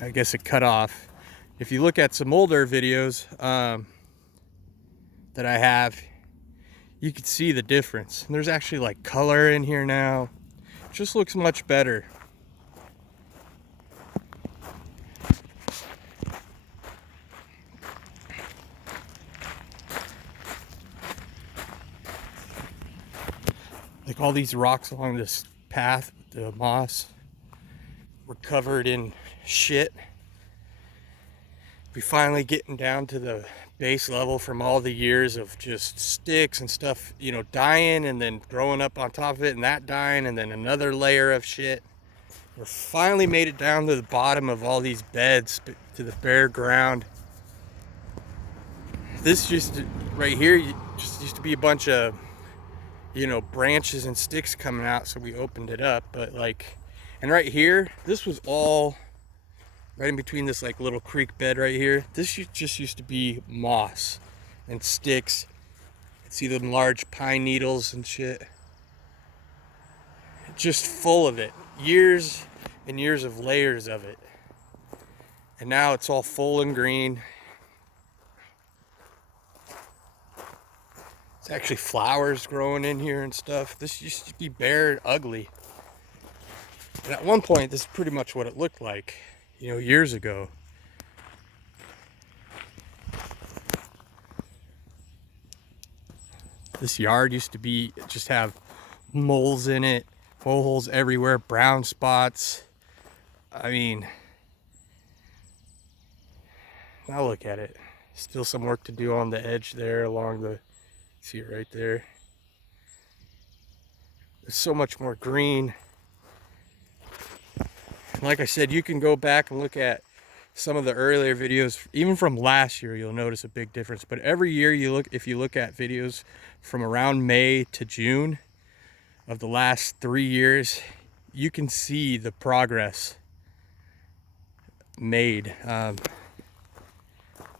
I guess it cut off. If you look at some older videos that I have, you can see the difference. And there's actually like color in here now. It just looks much better. Like all these rocks along this path, the moss, were covered in shit. We finally getting down to the base level from all the years of just sticks and stuff, you know, dying and then growing up on top of it and that dying and then another layer of shit. We're finally made it down to the bottom of all these beds to the bare ground. This just right here just used to be a bunch of, you know, branches and sticks coming out, so we opened it up. But like, and right here, this was all right in between this like little creek bed right here. This just used to be moss and sticks. See them large pine needles and shit. Just full of it. Years and years of layers of it. And now it's all full and green. It's actually flowers growing in here and stuff. This used to be bare and ugly. And at one point, this is pretty much what it looked like, you know, years ago. This yard used to be, just have moles in it, mole holes everywhere, brown spots. I mean, now look at it. Still some work to do on the edge there along the, see it right there. There's so much more green. And like I said, you can go back and look at some of the earlier videos, even from last year, you'll notice a big difference. But every year you look, if you look at videos from around May to June of the last 3 years, you can see the progress made. I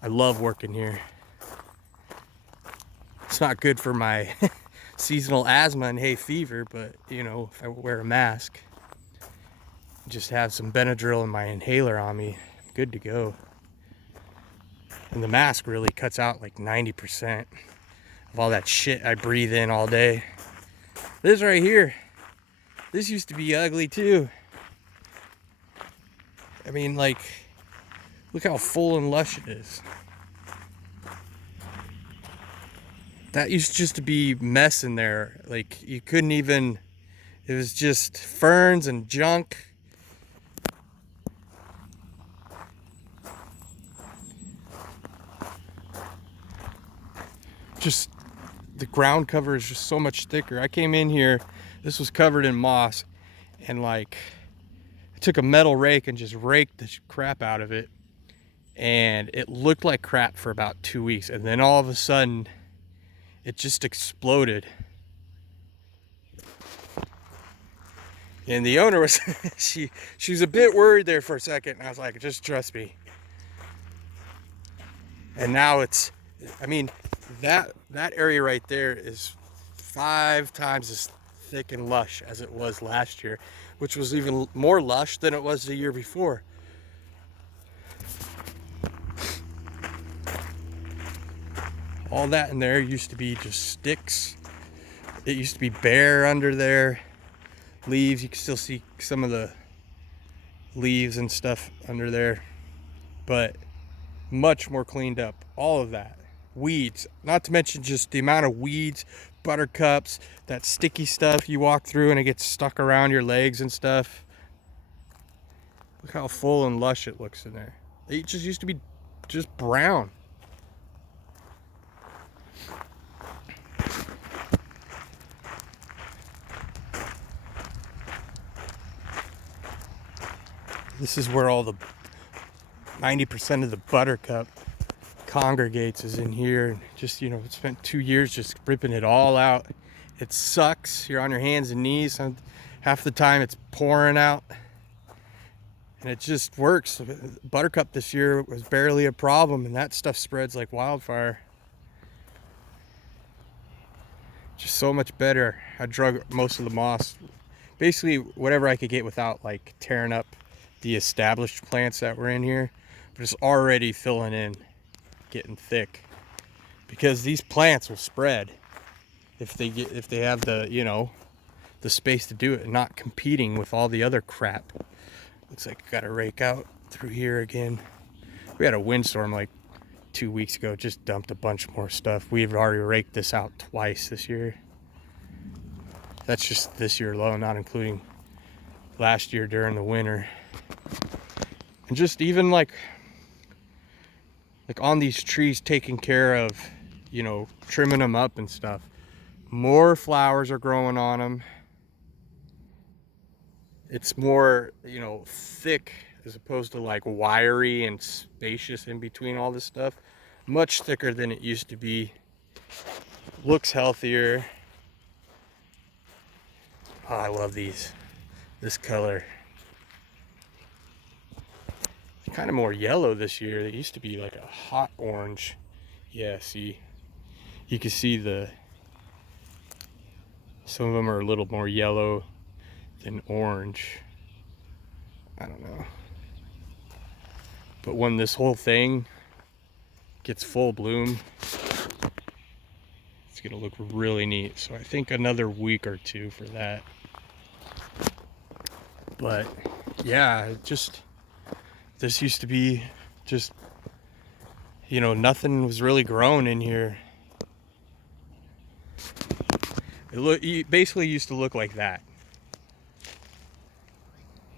love working here. It's not good for my seasonal asthma and hay fever, but you know, if I wear a mask, just have some Benadryl and my inhaler on me, I'm good to go. And the mask really cuts out like 90% of all that shit I breathe in all day. This right here, this used to be ugly too. I mean, like, look how full and lush it is. That used just to be mess in there. Like, you couldn't even, it was just ferns and junk. Just, the ground cover is just so much thicker. I came in here, this was covered in moss, and like, I took a metal rake and just raked the crap out of it. And it looked like crap for about 2 weeks. And then all of a sudden, it just exploded. And the owner was, she was a bit worried there for a second. And I was like, just trust me. And now it's, I mean, that area right there is 5 times as thick and lush as it was last year, which was even more lush than it was the year before. All that in there used to be just sticks. It used to be bare under there. Leaves, you can still see some of the leaves and stuff under there, but much more cleaned up. All of that. Weeds, not to mention just the amount of weeds, buttercups, that sticky stuff you walk through and it gets stuck around your legs and stuff. Look how full and lush it looks in there. It just used to be just brown. This is where all the 90% of the buttercup congregates is in here. And just, you know, spent 2 years just ripping it all out. It sucks. You're on your hands and knees. Half the time it's pouring out. And it just works. Buttercup this year was barely a problem, and that stuff spreads like wildfire. Just so much better. I drug most of the moss. Basically whatever I could get without like tearing up the established plants that were in here, but it's already filling in, getting thick, because these plants will spread if they have the, you know, the space to do it and not competing with all the other crap. Looks like I gotta rake out through here again. We had a windstorm like 2 weeks ago, just dumped a bunch more stuff. We've already raked this out twice this year. That's just this year alone, not including last year during the winter. And just even like on these trees, taking care of, you know, trimming them up and stuff. More flowers are growing on them. It's more, you know, thick as opposed to like wiry and spacious in between all this stuff. Much thicker than it used to be. Looks healthier. Oh, I love these. This color. Kind of more yellow this year. It used to be like a hot orange. Yeah, see, you can see some of them are a little more yellow than orange. I don't know. But when this whole thing gets full bloom, it's gonna look really neat. So I think another week or two for that. But yeah, this used to be just, you know, nothing was really growing in here. It basically used to look like that.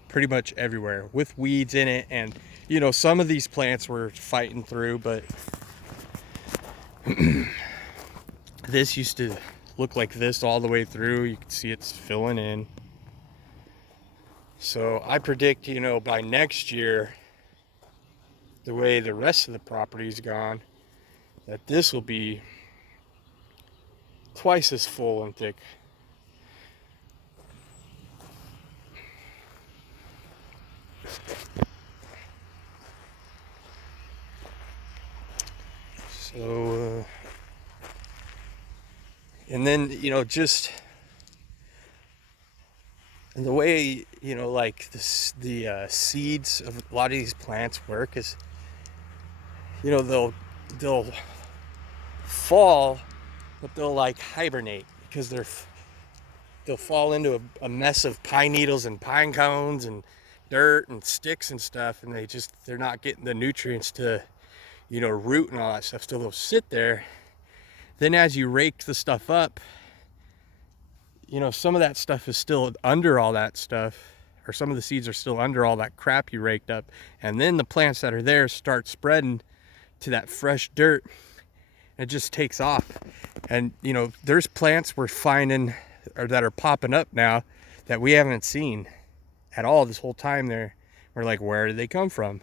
Pretty much everywhere, with weeds in it. And, you know, some of these plants were fighting through, but this used to look like this all the way through. You can see it's filling in. So I predict, you know, by next year, the way the rest of the property's gone, that this will be twice as full and thick. So and then, you know, just and the way, you know, like the seeds of a lot of these plants work is, you know, they'll fall, but they'll like hibernate, because they'll fall into a mess of pine needles and pine cones and dirt and sticks and stuff, and they're not getting the nutrients to, you know, root and all that stuff. So they'll sit there. Then as you rake the stuff up, you know, some of that stuff is still under all that stuff, or some of the seeds are still under all that crap you raked up. And then the plants that are there start spreading to that fresh dirt, and it just takes off. And, you know, there's plants we're finding, or that are popping up now, that we haven't seen at all this whole time there. We're like, where did they come from?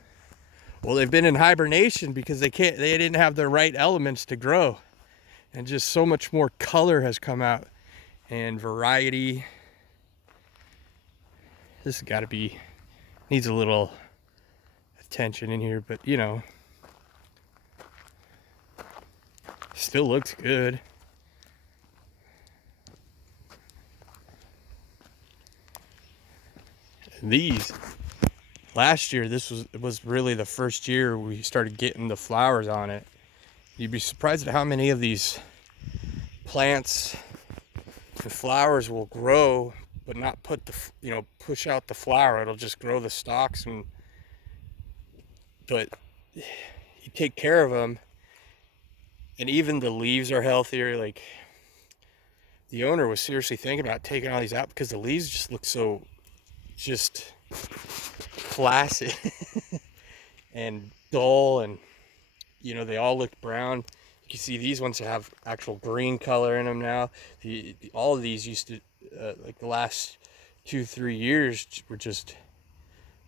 Well, they've been in hibernation because they didn't have the right elements to grow. And just so much more color has come out, and variety. This has got to be, needs a little attention in here, but, you know, still looks good. And these, last year, this was really the first year we started getting the flowers on it. You'd be surprised at how many of these plants and flowers will grow, but not push out the flower. It'll just grow the stalks, but you take care of them, and even the leaves are healthier. Like, the owner was seriously thinking about taking all these out because the leaves just look so just flaccid and dull, and, you know, they all look brown. You can see these ones have actual green color in them now. All of these used to, like the last 2-3 years, were just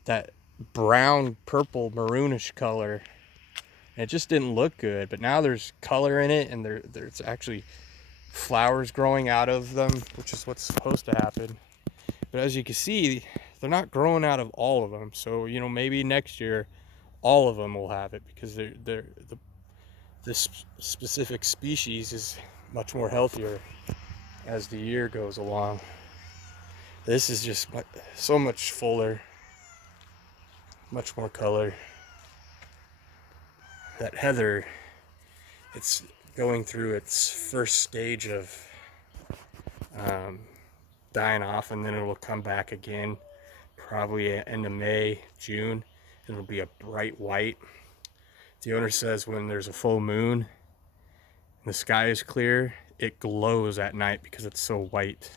that brown, purple, maroonish color. And it just didn't look good. But now there's color in it, and there's actually flowers growing out of them, which is what's supposed to happen. But as you can see, they're not growing out of all of them. So, you know, maybe next year all of them will have it, because this specific species is much more healthier as the year goes along. This is just so much fuller. much more color. That heather, it's going through its first stage of dying off, and then it will come back again, probably end of May, June, and it'll be a bright white. The owner says when there's a full moon and the sky is clear, it glows at night because it's so white.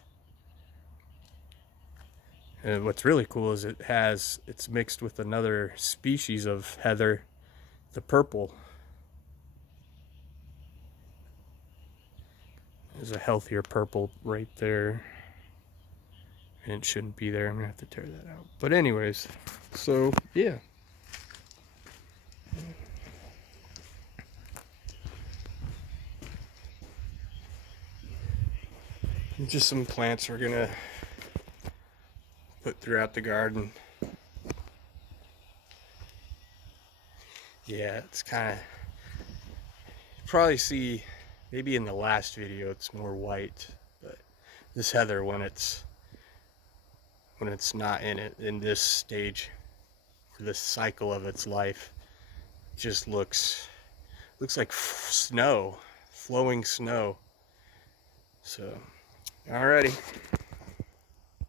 And what's really cool is it's mixed with another species of heather, the purple. There's a healthier purple right there. And it shouldn't be there. I'm gonna have to tear that out. But anyways, so yeah. And just some plants we're gonna put throughout the garden. Yeah, it's kind of, you probably see maybe in the last video it's more white, but this heather, when it's not in this stage or this cycle of its life, just looks like snow, flowing snow. So alrighty.